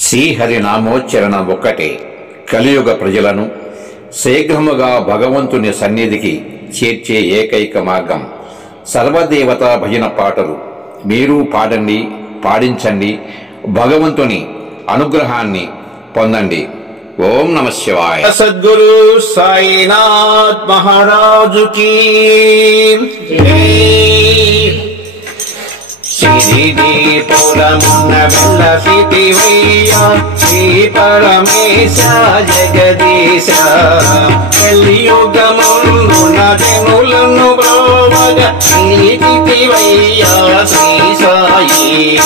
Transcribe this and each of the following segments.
శ్రీహరి నామోచ్చరణం ఒక్కటే కలియుగ ప్రజలను శీఘ్రముగా భగవంతుని సన్నిధికి చేర్చే ఏకైక మార్గం. సర్వదేవతా భజన పాటలు మీరు పాడండి, పాడించండి, భగవంతుని అనుగ్రహాన్ని పొందండి. ఓం నమ శివాయ. సద్గురు సాయినాథ్ మహారాజు కీ శిరిడీపురమున వెలసితివయ్యా శ్రీ పరమేశ జగదీశ. కలియుగమున జనులను బ్రోవగా నిలిచితివయ్యా శ్రీ సాయి.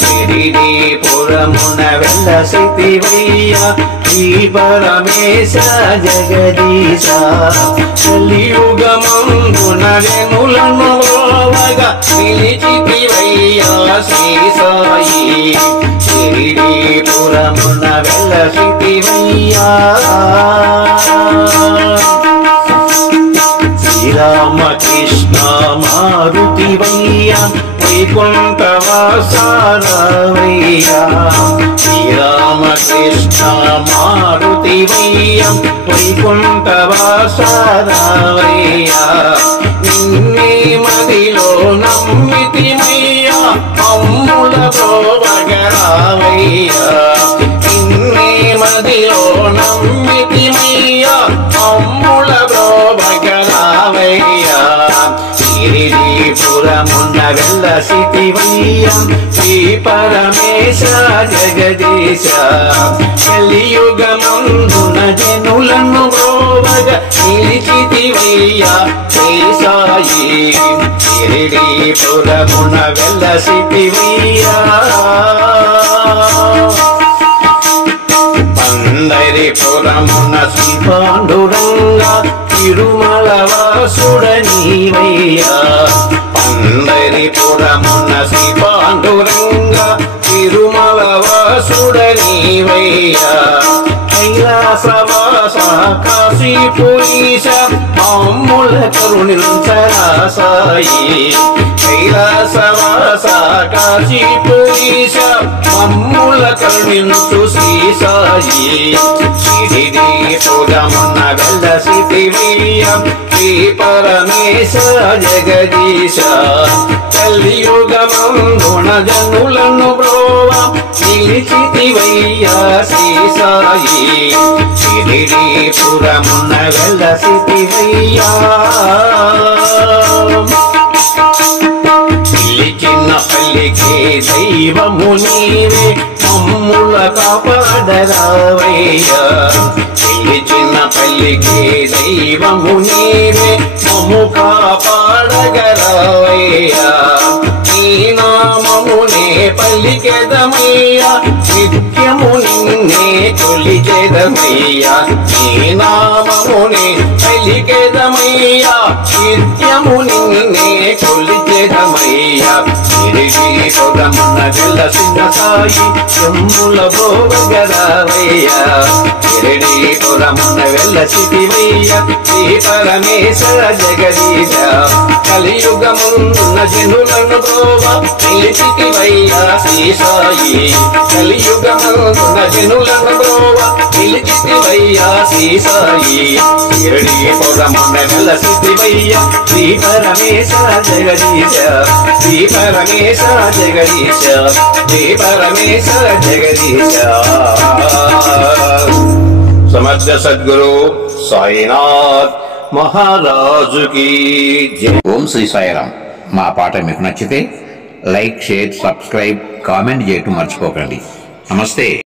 శిరిడీపురమున వెలసితివయ్యా శ్రీ పరమేశ జగదీశ. కలియుగమున జనులను బ్రోవగా నిలిచితివయ్యా శ్రీ సాయి. శిరిడీపురమున వెలసితివయ్యా. శ్రీరామకృష్ణ మారుతివయ్యా వైకుంఠవాసారవయ్యా. శ్రీరామకృష్ణ మారుతివయ్యా వైకుంఠవాసారవయ్యా. నిన్నే మదిలో నమ్మితిమయ్యా అమ్ముల ప్రోవగరావయ్యా. నిన్నే మదిలో నమ్మితిమయ్యా అమ్ముల ప్రోవగరావయ్యా. శిరిడీపురమున వెలసితివయ్యా శ్రీ పరమేశ జగదీశ. కలియుగమందున జనులను బ్రోవగా నిలిచితివయ్యా శ్రీ సాయి. శిరిడీపురమున వెలసితివయ్యా. పండరిపురమున శ్రీ పాండురంగా తిరుమల వాసుడ నీవయ్యా. పండరిపురమున శ్రీ పాండురంగా తిరుమల వాసుడ నీవయ్యా. కైలాసవాస కాశీపురీశ మమ్ముల కరుణించరా సాయి. కైలాసవాస కాశీపురీశ మమ్ముల కరుణించు శ్రీ సాయి. శిరిడీపురమున వెలసితివయ్యా శ్రీ పరమేశ జగదీశ. కలియుగమందున జనులను బ్రోవా నిలిచితివయ్యా శ్రీ సాయి. శిరిడీపురమున వెలసితివయ్యా. పిలిచిన పల్లికే దైవము నీవే మమ్ముల కాపాడరావయ్యా. పిలిచిన పల్లికే దైవము నీవే మమ్ము కాపాడగరావయ్యా. నీ నామమునే పలికెదమయ్యా నిత్యము నిన్నే కొలిచెదమయ్యా. నీ నామమునే పలికెదమయ్యా నిత్యము నిన్నే కొలిచెదమయ్యా. శిరిడీపురమున వెలసిన సాయి శంభుల భోగరావయ్యా. శిరిడీపురమున వెలసితివయ్యా శ్రీ పరమేశ జగదీశ. కలియుగమున జనులను బ్రోవా నిలిచితివయ్యా శ్రీ సాయి. కలియుగమున జనులను బ్రోవా నిలిచితివయ్యా శ్రీ సాయి. శిరిడీపురమున వెలసితివయ్యా శ్రీ పరమేశ జగదీశ. శ్రీ పరమేశ జగదీశ. శ్రీ పరమేశ జగదీశ. సమర్థ సద్గురు సాయినాథ్ మహారాజు కీ జై. ఓం శ్రీ సాయిరాం. మా పాట మీకు నచ్చితే లైక్, షేర్, సబ్స్క్రైబ్, కామెంట్ చేయటం మర్చిపోకండి. నమస్తే.